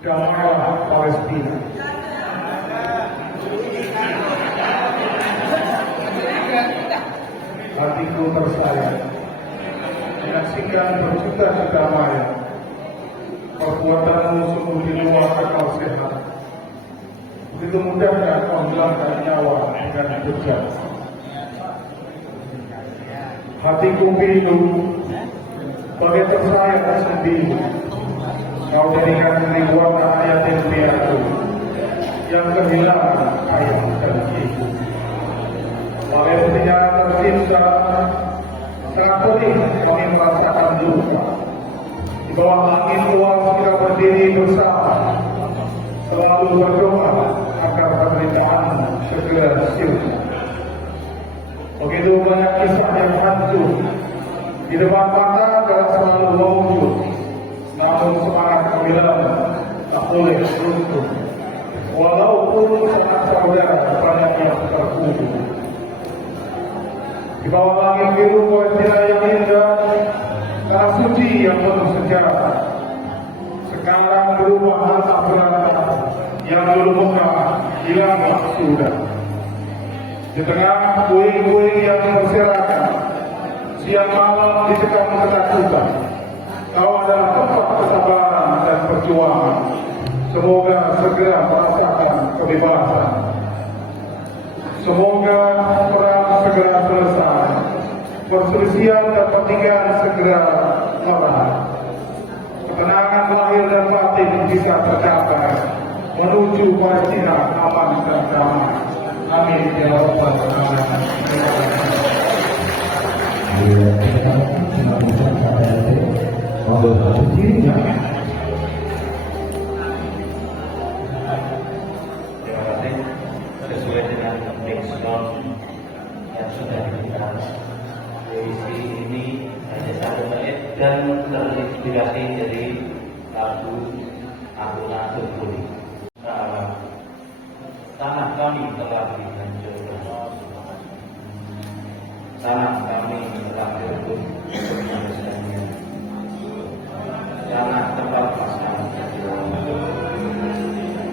damailah Palestina. Hatiku tersayang menyaksikan berjuta-juta damai. Perbuatanmu sungguh di luar akal sehat. Begitu mudahnya kau menghilangkan nyawa dengan bejat. Hatiku pilu bagai tersayang sendiri. Kau jadikan ribuan ayat yang piatu yang kehilangan ayah dan ibu. Palestina tercinta, sangat pedih kami merasakan duka. Di bawah angin luas kita berdiri bersama, selalu berdoa agar pemerintahan segera sirna. Begitu banyak kisah yang hancur, di depan mata telah selalu mewujud, namun semangat pembelaan tak boleh runtuh. Walaupun sanak saudara banyak yang terkubur. Di bawah langit biru Palestina yang indah, tanah suci yang penuh sejarah, sekarang berubah harta berantah yang dulu Mekah hilang sudah. Di tengah puing-puing yang berserakan, siang malam dicekam ketakutan. Kau adalah tempat kesabaran dan perjuangan. Semoga segera merasakan kebebasan. Semoga perang segera selesai, perselisihan dan pertikaian segera meredah. Ketenangan lahir dan batin bisa tercapai menuju Palestina aman dan damai. Amin ya rabbal alamin. Sesuai dengan background yang sudah kita isi ini hanya 1 menit dan terinspirasi dari lagu Ampuna Tumpuli. Tanah kami telah dihancurkan, tanah kami telah direbut manusianya, tanah tempat masyarakat dilawan.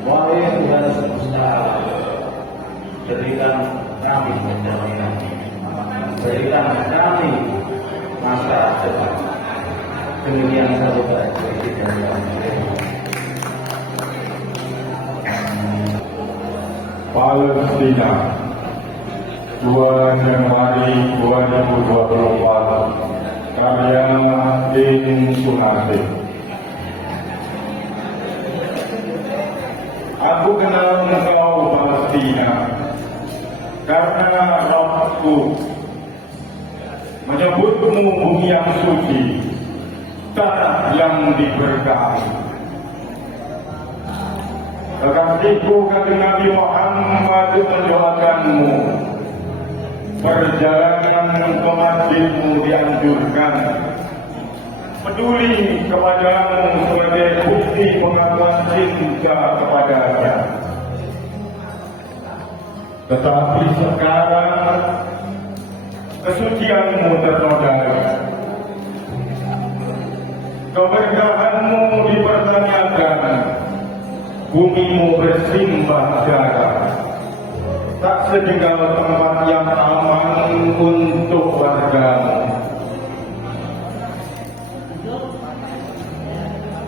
Wahai Tuhan semesta alam, berikan kami kedamaian, berikan kami masa depan. Demikian sahabat Presiden dan Palestina 2 Januari 2024, karya Din Sunate. Aku kenal engkau Palestina karena rohku menyebutmu bumi yang suci, tanah yang diberkahi. Kekasihku Kanjeng Nabi Muhammad mendoakanmu, perjalanan ke masjidmu dianjurkan, peduli kepadamu sebagai bukti pengakuan cinta kepadanya. Tetapi sekarang kesucianmu ternodai, keberkahanmu dipertanyakan, bumimu bersimbah darah, tak setinggal tempat yang aman untuk wargamu.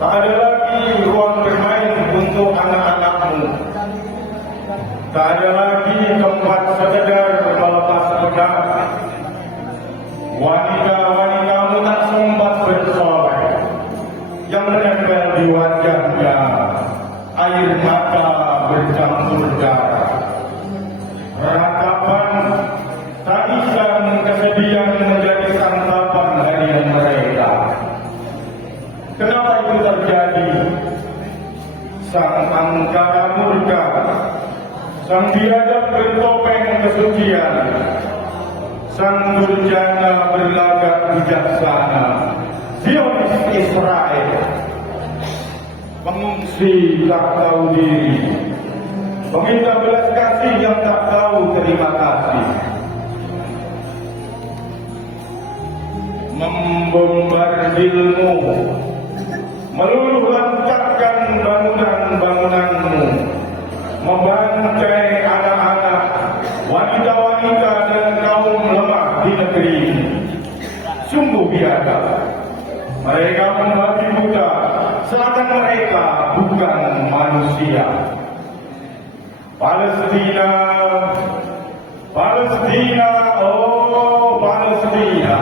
Tak ada lagi ruang bermain untuk anak-anakmu, tak ada lagi tempat sekedar melepas pedang. Wanita-wanitamu tak sempat bersolek, yang menempel di wajahnya air mata bercampur darah. Ratapan taisan kesedihan menjadi santapan harian mereka. Kenapa itu terjadi? Sang angkara murka, sang biadab bertopeng kesucian, sang durjana berlagak bijaksana, Zionis Israel, pengungsi tak tahu diri, peminta belas kasih yang tak tahu terima kasih, membombardirmu, meluluh lancarkan bangunan selatan mereka bukan manusia. Palestina, Palestina, oh Palestina.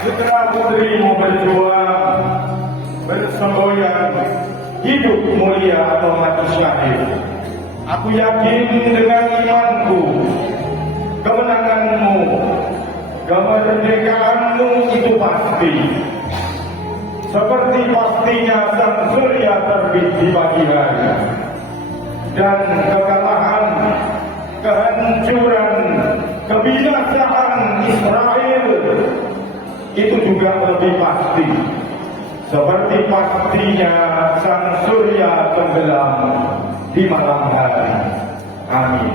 Putra putrimu berjuang, bersemboyan, hidup mulia atau mati syahid. Aku yakin dengan imanku, kemenanganmu, kemerdekaanmu itu pasti. Seperti pastinya sang surya terbit di pagi hari. Dan kekalahan, kehancuran, kebinasaan Israel itu juga lebih pasti. Seperti pastinya sang surya tenggelam di malam hari. Amin.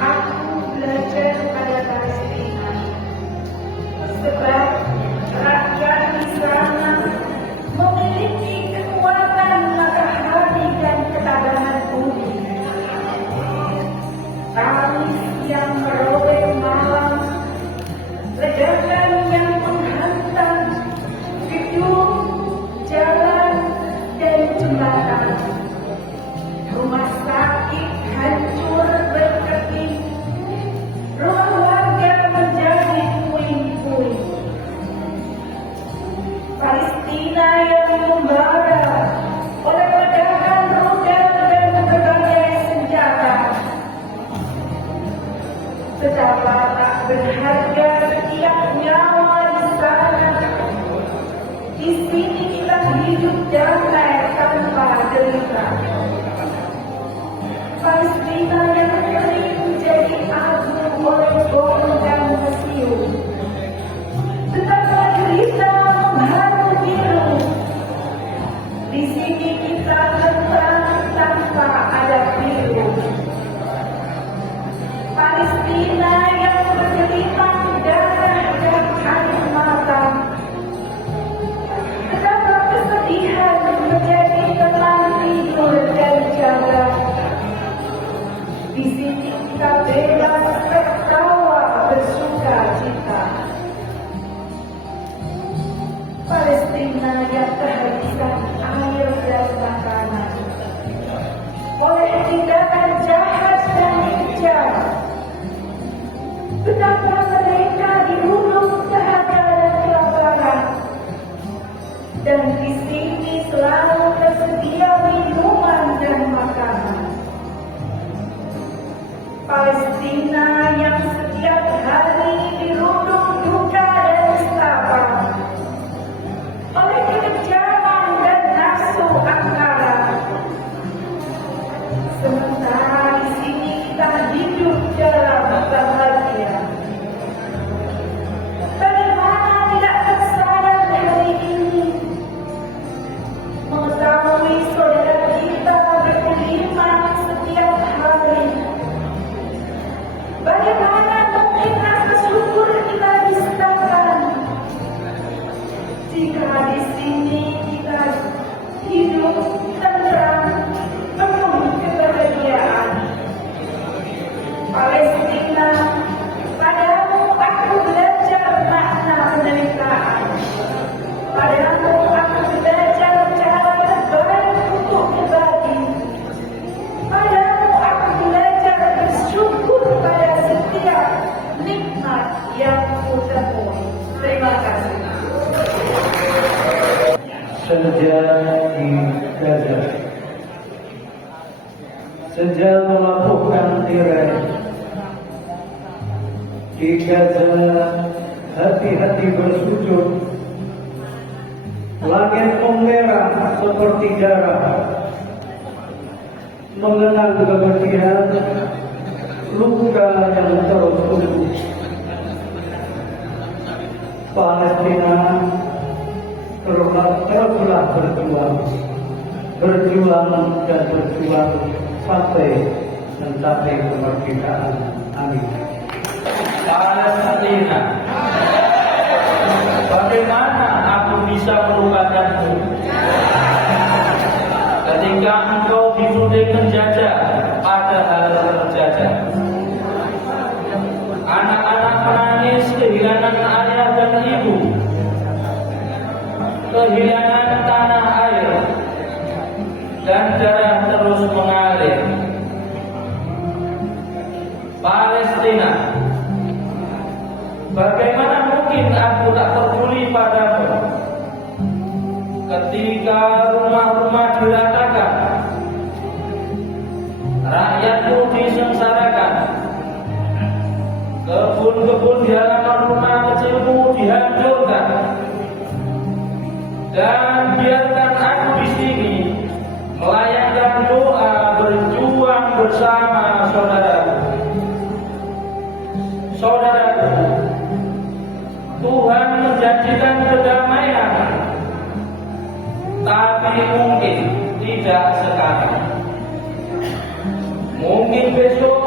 Aku belajar pada Palestina, sebab rakyat di sana memiliki kekuatan matahari dan ketabahan bumi. Tangis yang merobek malam, ledakan yang menghantam gedung, jalan, dan jembatan. Rumah sakit hancur berkeping, rumah warga menjadi puing-puing. Palestina yang membara oleh ledakan rudal dan berbagai senjata. Betapa tak berharga setiap nyawa di sana. Di sini kita hidup damai tanpa derita. Palestina yang kering menjadi abu oleh bom dan mesiu. Betapa derita mengharu biru. Di sini kita tentram tanpa ada biru. Palestina yang bergelimang darah dan air mata. Betapa kesedihan menjadi teman tidur dan jaga. Di sini kita bebas tertawa bersuka cita. Palestina yang kehabisan air dan makanan oleh tindakan jahat dan kejam. Betapa mereka dihulung dahaga dan kelaparan. Dan di sini selalu tersedia minuman dan makanan. Palestina yang setiap hari dirundung duka dan nestapa oleh kekejaman dan nafsu angkara. Sementara di sini kita hidup dalam bahagia. Bagaimana tidak tersadar hari ini mengetahui saudara kita bergelimang setiap hari. Bagaimana mungkin rasa syukur kita distakan jika di sini kita hidup tenang, penuh kebahagiaan. Palestina, padamu aku belajar makna penderitaan. Padamu aku belajar cara terbaik untuk berbagi. Padamu aku belajar bersyukur pada setiap nikmat yang kutemui. Terima kasih. Senja di Gaza, senja melabuhkan tirai. Di Gaza hati-hati bersujud, langit merah seperti darah, mengenang kepedihan, luka yang terus tumbuh. Palestina teruslah berjuang dan berjuang sampai mencapai kemerdekaan. Amin. Palestina, bagaimana aku bisa bisa melupakanmu. Ketika engkau dituding menjajah, padahal terjajah. Anak-anak menangis kehilangan ayah dan ibu, kehilangan tanah air, dan darah terus mengalir. Palestina, bagaimana mungkin aku tak peduli padamu ketika rumah-rumah diratakan, rakyatmu disengsarakan, kebun-kebun di halaman rumah kecilmu dihancurkan, dan biarkan aku di sini melayangkan doa berjuang bersama saudaraku. Saudaraku, Tuhan menjanjikan kedamaian, tapi mungkin tidak sekarang. Mungkin besok,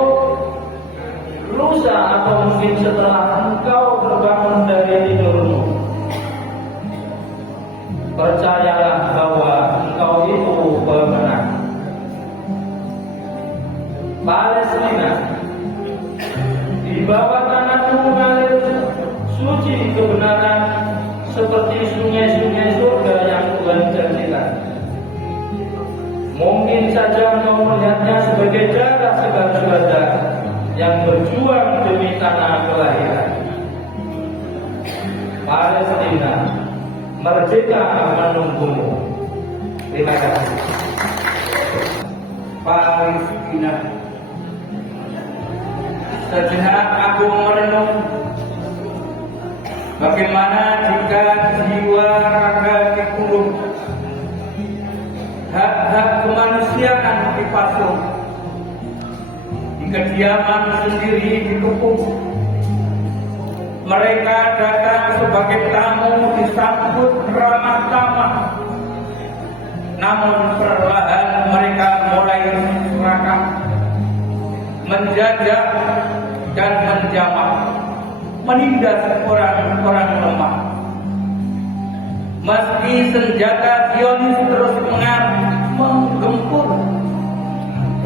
lusa, atau mungkin setelah engkau terbangun dari tidurmu. Percayalah bahwa engkau itu pemenang. Palestina, di bawah tanahmu mengalir suci kebenaran seperti sungai-sungai surga yang Tuhan janjikan. Mungkin saja engkau melihatnya sebagai darah segar syuhada yang berjuang demi tanah kelahiran. Palestina, merdeka menunggumu. Terima kasih. Palestina, sejenak aku merenung bagaimana jika jiwa raga dikurung, hak-hak kemanusiaan dipasung, di kediaman sendiri dikepung. Mereka datang sebagai tamu disambut ramah tamah, namun perlahan mereka mulai serakah, menjajah dan menjamak, menindas orang-orang lemah. Meski senjata Zionis terus menggempur,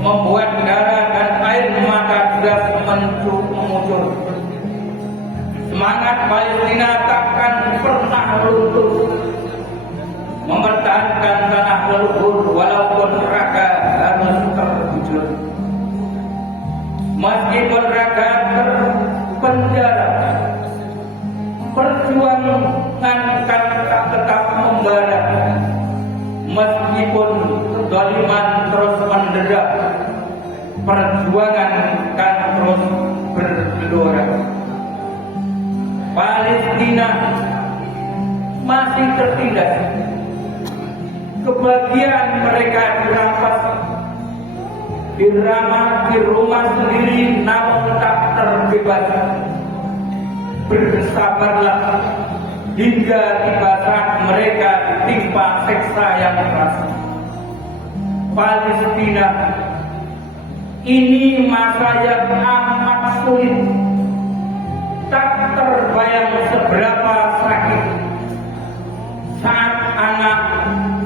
membuat darah dan air mata deras mengucur, semangat Palestina takkan pernah luntur, mempertahankan tanah leluhur walaupun raga harus terbujur. Meskipun raga terpenjara, perjuangan kan tetap membara. Meskipun kezaliman terus mendera, perjuangan kan terus bergelora. Palestina masih tertindas, kebahagiaan mereka dirampas, diramah di rumah sendiri namun tak terbebas. Bersabarlah hingga tiba saat mereka ditimpa seksa yang keras. Palestina, ini masa yang amat sulit, tak terbayang seberapa sakit saat anak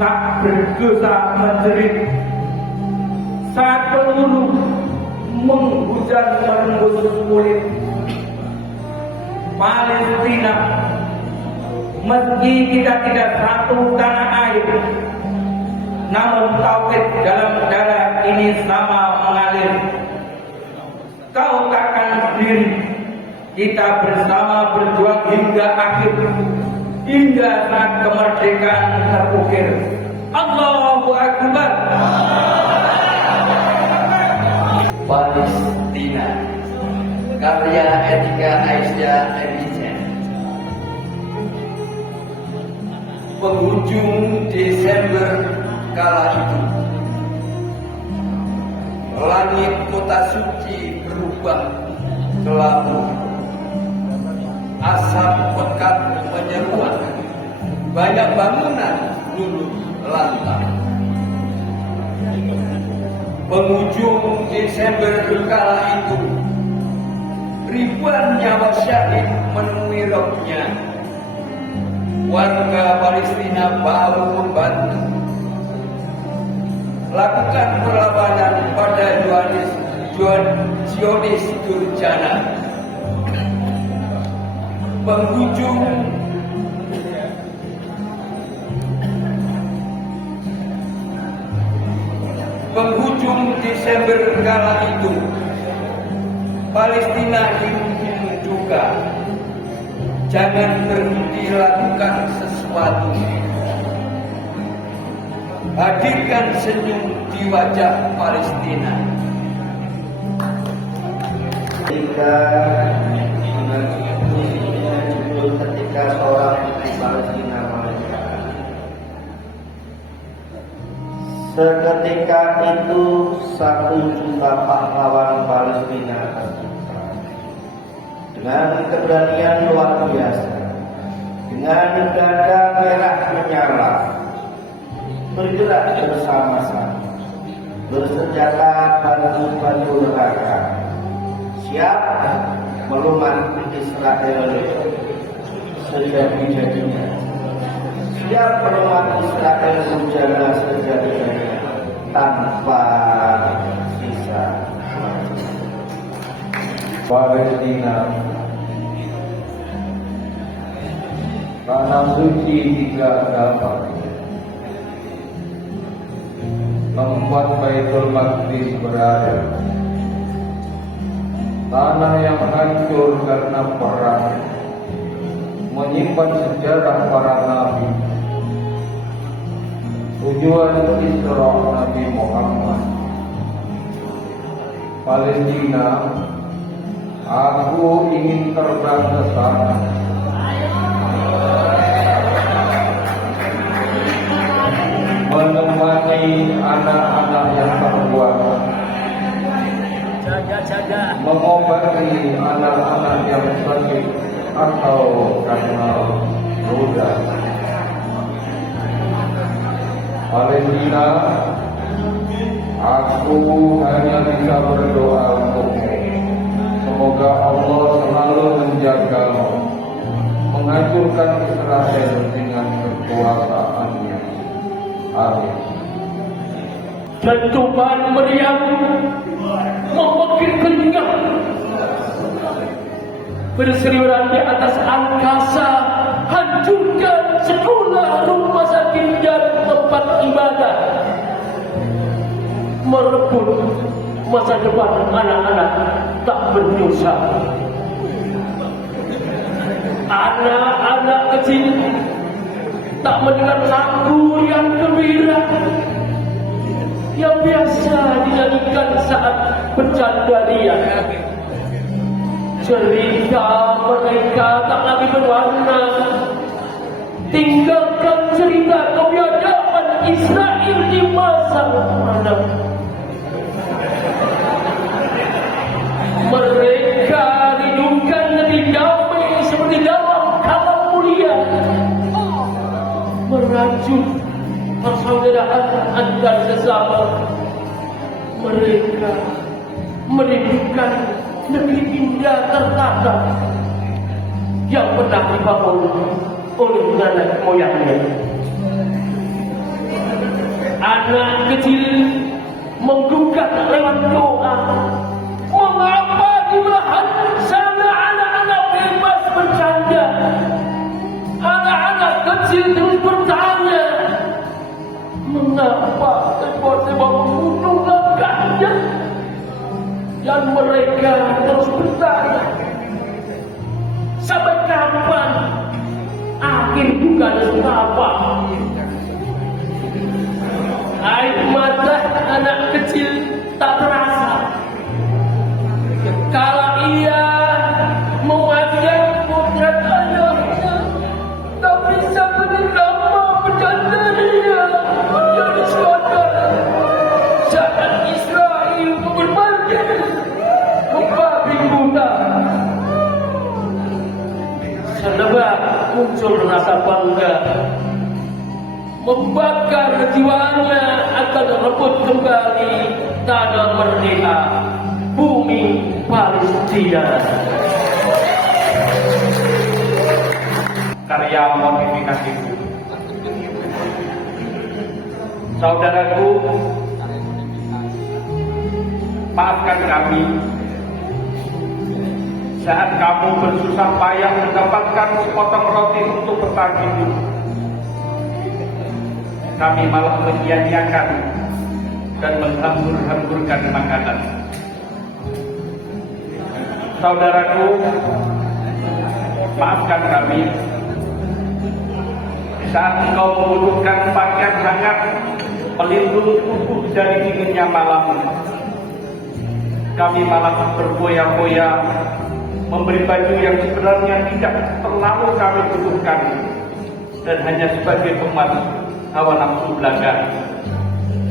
tak berdosa menjerit, saat peluru menghujam menembus kulit. Palestina, meski kita tidak satu tanah air, namun tauhid dalam darah ini sama mengalir. Kau takkan sendiri, kita bersama berjuang hingga akhir, hingga saat kemerdekaan terukir. Allahu Akbar. Palestina, karya Etika Aisyah Elichen. Penghujung Desember kala itu, langit kota suci berubah kelabu, asap pekat menyeruak, banyak bangunan luluh lantak. Penghujung Desember kala itu, ribuan nyawa syahid menemui rohnya. warga Palestina bahu membantu. Lakukan perlawanan pada Zionis Durjana. Penghujung Desember kala itu, Palestina dihukum juga. Jangan berhenti lakukan sesuatu. Hadirkan senyum di wajah Palestina. Ketika seorang putri Palestina melahirkan, seketika itu 1 juta pahlawan Palestina tercipta dengan keberanian luar biasa, dengan dada merah menyala, bergerak bersama-sama, bersenjata bantu rekan, siap melumat Israel sejadi-jadinya, siap melumat Israel Durjana sejadi-jadinya tanpa sisa. Palestina, tanah suci tiga agama, tempat Baitul Maqdis berada, tanah yang hancur karena perang, menyimpan sejarah para nabi, tujuan Isra Nabi Muhammad. Palestina, aku ingin terbang ke sana. Menemani anak-anak yang terbuang, mengobati anak-anak yang sakit atau karena luka. Palestina, aku hanya bisa berdoa untukmu. Semoga Allah selalu menjagamu, menghancurkan Israel dengan kekuasaannya. Amin. Dentuman meriam memanggil kenyang, berseliweran di atas angkasa, hancurkan sekolah, rumah sakit dan tempat ibadah, merebut masa depan anak-anak tak berdosa. Anak-anak kecil tak mendengar lagu yang gembira yang biasa dinyanyikan saat bercanda ria. Cerita mereka tak lagi berwarna. Tinggalkan cerita kebiadaban Israel di masa mana. Mereka hidupkan lebih damai seperti dalam kapal mulia, merajut persaudaraan antar sesama. Mereka merindukan negeri indah tertata yang pernah dibangun oleh nenek moyangnya. Anak kecil menggugat lewat doa, mengapa di belahan sana anak-anak bebas bercanda? Anak-anak kecil terus bertanya, mengapa tiba-tiba membunuh langkahnya? Dan mereka terus bertanya, sampai kapan akhir bukan apa? Air mata anak kecil tak terasa kala ia memandang potret ayahnya, tak bisa menerima bercandanya menjadi saudara saat Israel memperbaiki membabi buta. Sebab muncul rasa bangga, membakar jiwanya akan rebut kembali tanah merdeka, bumi Palestina. Karya saya modifikasi. Saudaraku, maafkan kami saat kamu bersusah payah mendapatkan sepotong roti untuk bertahan hidup. Kami malah menyia-nyiakan dan menghambur-hamburkan makanan. Saudaraku, maafkan kami saat engkau membutuhkan pakaian hangat pelindung tubuh dari dinginnya malam. Kami malah berfoya-foya memberi baju yang sebenarnya tidak terlalu kami butuhkan dan hanya sebagai pemas hawa nafsu belaka.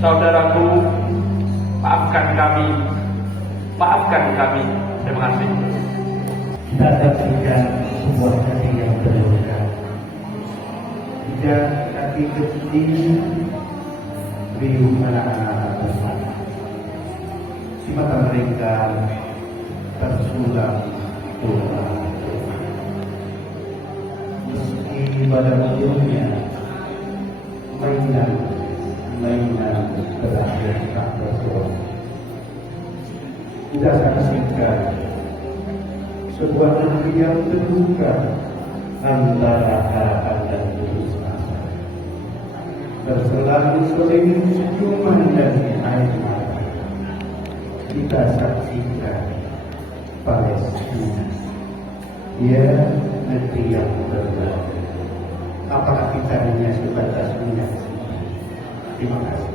Saudaraku, maafkan kami. Terima kasih. Kita saksikan sebuah hati yang terluka. Tidak kaki kecil, riuh anak-anak bersama. Di mata mereka tersulam doa. Meski pada ujungnya mainan berakhir tak bersuara. Kita saksikan sebuah negeri yang terbuka antara harapan dan putus asa. Berselang seling ciuman dan air mata. Kita saksikan Palestina, dia negeri yang berbeda. Apakah kita hanya sebatas menyaksikan? Terima kasih.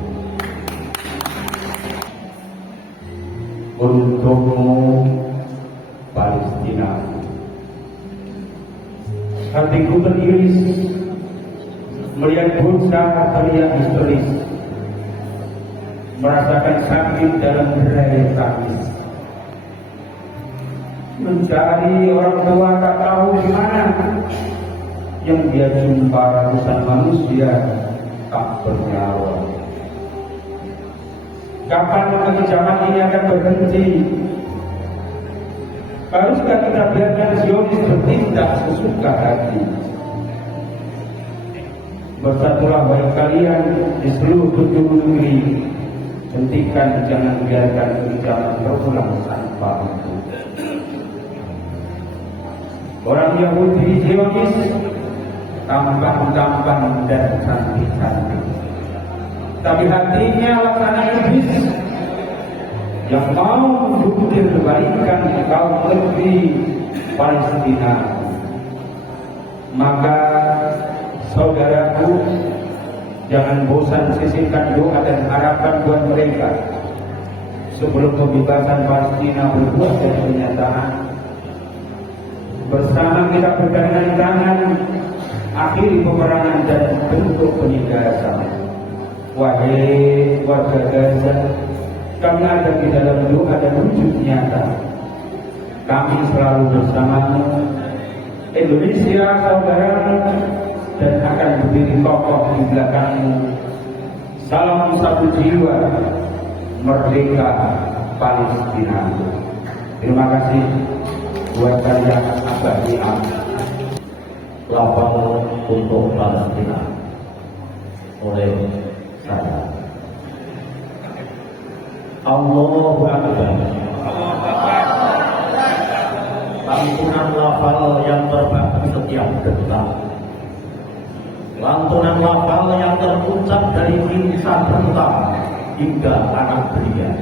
Untukmu Palestina, hatiku teriris melihat bangsa teriak historis, merasakan sakit dalam berai tangis, mencari orang tua tak tahu di mana, yang dia jumpa ratusan manusia tak bernyawa. Kapan kekejaman ini akan berhenti? Haruskah kita biarkan Zionis bertindak sesuka hati? Bersatulah wahai kalian di seluruh penjuru negeri. Hentikan, jangan biarkan kekejaman terulang tanpa itu. Orang Yahudi Zionis tampan-tampan dan cantik-cantik, tapi hatinya laksana iblis yang mau mengukir kebaikan kaum negeri Palestina. Maka saudaraku, jangan bosan sisihkan doa dan harapan buat mereka sebelum pembebasan Palestina berbuah dan kenyataan. Bersama kita bergandengan tangan akhiri peperangan dan bentuk penindasan. Wahai warga Gaza, kami ada di dalam doa dan wujud nyata. Kami selalu bersamamu, Indonesia saudaramu, dan akan berdiri kokoh di belakangmu. Salam satu jiwa, merdeka Palestina. Terima kasih buat kalian abadiah. Lapang untuk Palestina oleh saya. Allahu Akbar. Lantunan lafal yang terbagi setiap detak. Lantunan lafal yang terucap dari insan rentang hingga anak belia.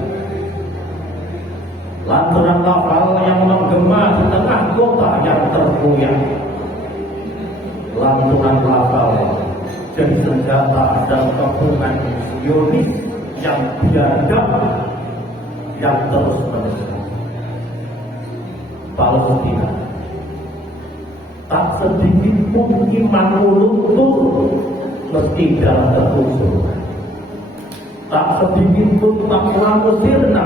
Lantunan lafal yang menggema di tengah kota yang tergoyang. Lantunan lafal jadi senjata dan kepungan Zionis yang biadab yang terus menerus. Palestina tak sedikit pun iman luntur meski dalam terusur. Tak sedikit pun takwa sirna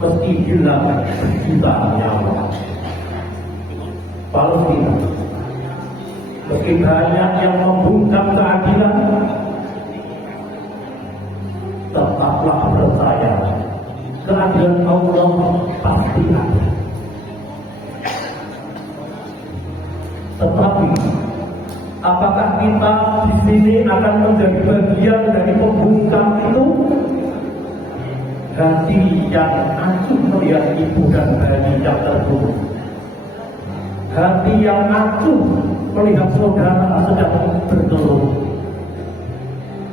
meski hilang juta nyawa. Palestina meski banyak yang membungkam keadilan, tetaplah percaya keadilan Allah pasti ada. Tetapi kita di sini akan menjadi bagian dari pembungkam itu? Hati yang acuh melihat ibu dan bayi yang terbunuh, hati yang acuh melihat saudara sedang bertelur.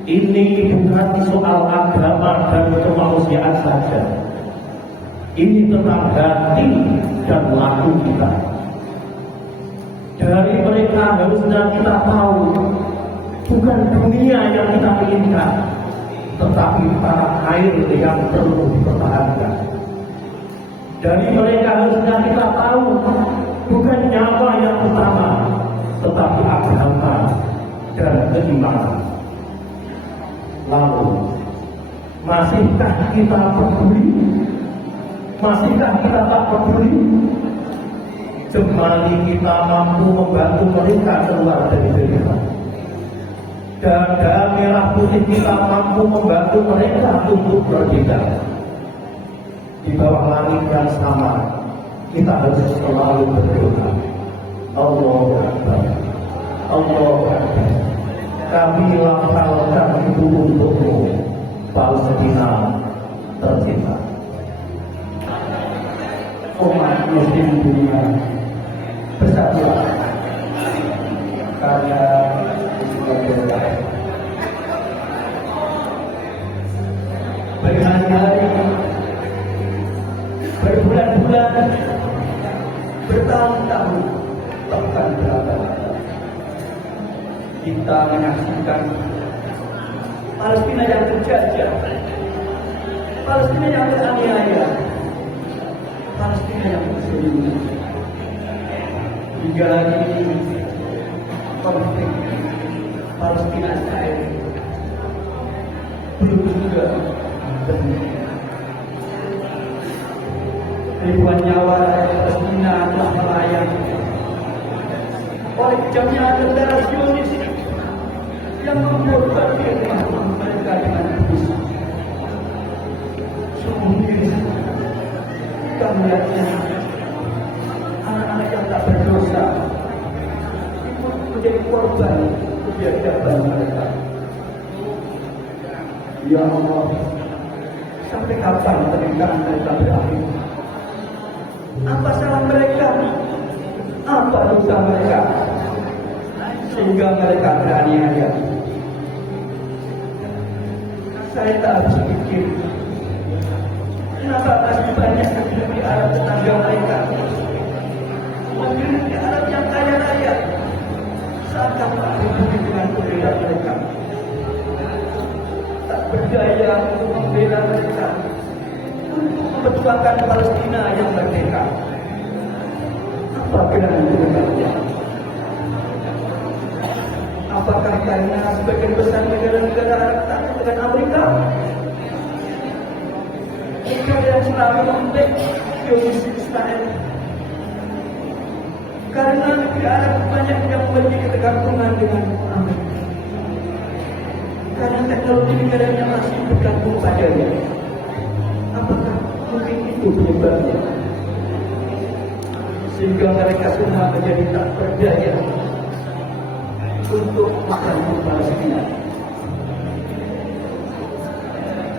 Ini bukan soal agama dan kemanusiaan saja. Ini tentang hati dan laku kita. Dari mereka harusnya kita tahu bukan dunia yang kita inginkan, tetapi tanah air yang perlu dipertahankan. Dari mereka harusnya kita tahu bukan nyawa yang utama, tetapi agama dan keimanan. Lalu, masihkah kita peduli? Masihkah kita tak peduli? Jemali kita mampu membantu mereka keluar dari derita. Dada merah putih kita mampu membantu mereka untuk berbeda. Di bawah langit yang sama, kita harus selalu berdoa. Allahu Akbar, Allahu Akbar. Kami lafalkan itu untukmu, Palestina tercinta. Umat muslim dunia, bersatulah karena berhari-hari, berbulan-bulan, bertahun-tahun, bahkan berabad-abad kita menyaksikan Palestina yang terjajah, Palestina yang teraniaya, Palestina yang terselingkuh. Hingga hari ini konflik Palestina Israel belum juga berhenti. Ribuan nyawa rakyat Palestina telah melayang oleh kejamnya tentara Zionis yang membuat mereka dengan habis. Sungguh miris kita melihatnya, anak-anak yang tak berdosa ikut menjadi korban kebiadaban mereka. Ya Allah, sampai kapan penderitaan mereka berakhir? Apa salah mereka? Apa dosa mereka sehingga mereka beraniaya? Saya tak habis pikir, kenapa masih banyak negeri Arab tetangga mereka, negeri Arab yang kaya raya, seakan tak peduli dengan pembela mereka, tak berdaya untuk membela mereka, untuk memperjuangkan Palestina yang merdeka. Apa gerangan mereka? Apakah karena sebagian besar negara-negara Arab takut dengan Amerika? Mereka yang selalu membek Zionis Israel. Karena negara Arab banyak yang memiliki ketergantungan dengan Amerika. Karena teknologi negaranya masih bergantung padanya. Apakah mungkin itu penyebabnya? Sehingga mereka semua menjadi tak berdaya untuk membantu Palestina.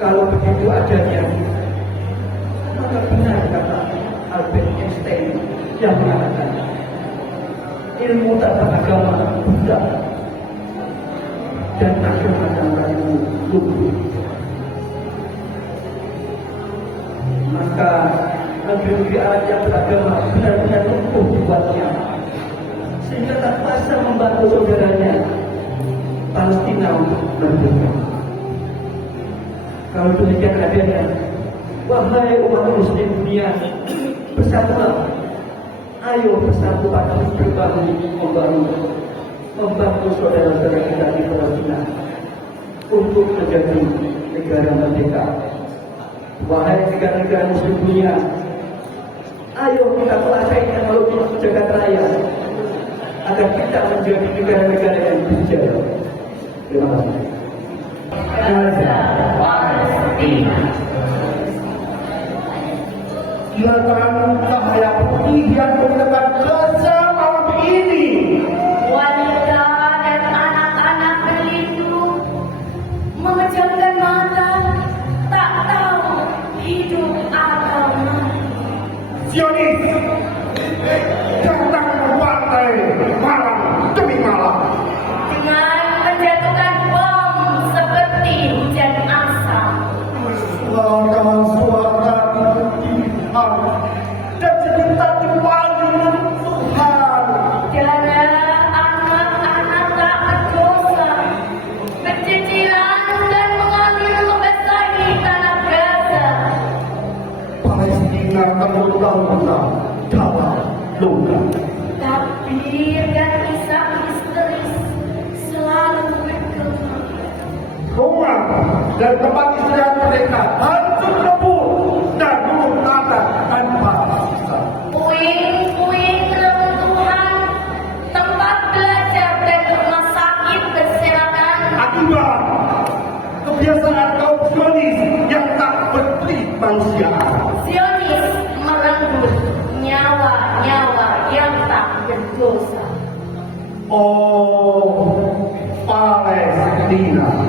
Kalau begitu adanya, maka benar kata Albert Einstein yang mengatakan ilmu tanpa agama buta dan agama tanpa ilmu lumpuh. Maka negeri Arab yang beragama benar-benar lumpuh dibuatnya, sehingga tak kuasa membantu saudaranya Palestina untuk merdeka. Kalau demikian adanya, wahai umat muslim dunia, bersatulah. Ayo bersatu pada membantu saudara-saudara kita di Palestina untuk menjadi negara merdeka. Wahai negara-negara muslim dunia, ayo kita kuasai teknologi jagat raya agar kita menjadi negara-negara yang berjaya. Terima kasih. Silakan cahaya putih yang berdekat Gaza malam ini. Wanita dan anak memejamkan mata, tak tahu hidup atau mati. Zionis datang mewarnai malam demi malam. Dengan menjatuhkan bom seperti hujan asap. Suara Tuhan dan cerita kembali Tuhan. Tiada anak-anak tak berdosa bercicilan dan mengambil membasahi tanah Gaza. Palestina terluka-luka dalam luka. Takbir dan isak histeris selalu bergema. Rumah dan tempat istirahat mereka hancur lebur dan gunung rata tanpa sisa. Puing-puing reruntuhan, tempat belajar dan rumah sakit berserakan. Akibat kebiasaan kaum Zionis yang tak berkemanusiaan. Zionis merenggut nyawa-nyawa yang tak berdosa. Oh, Palestina.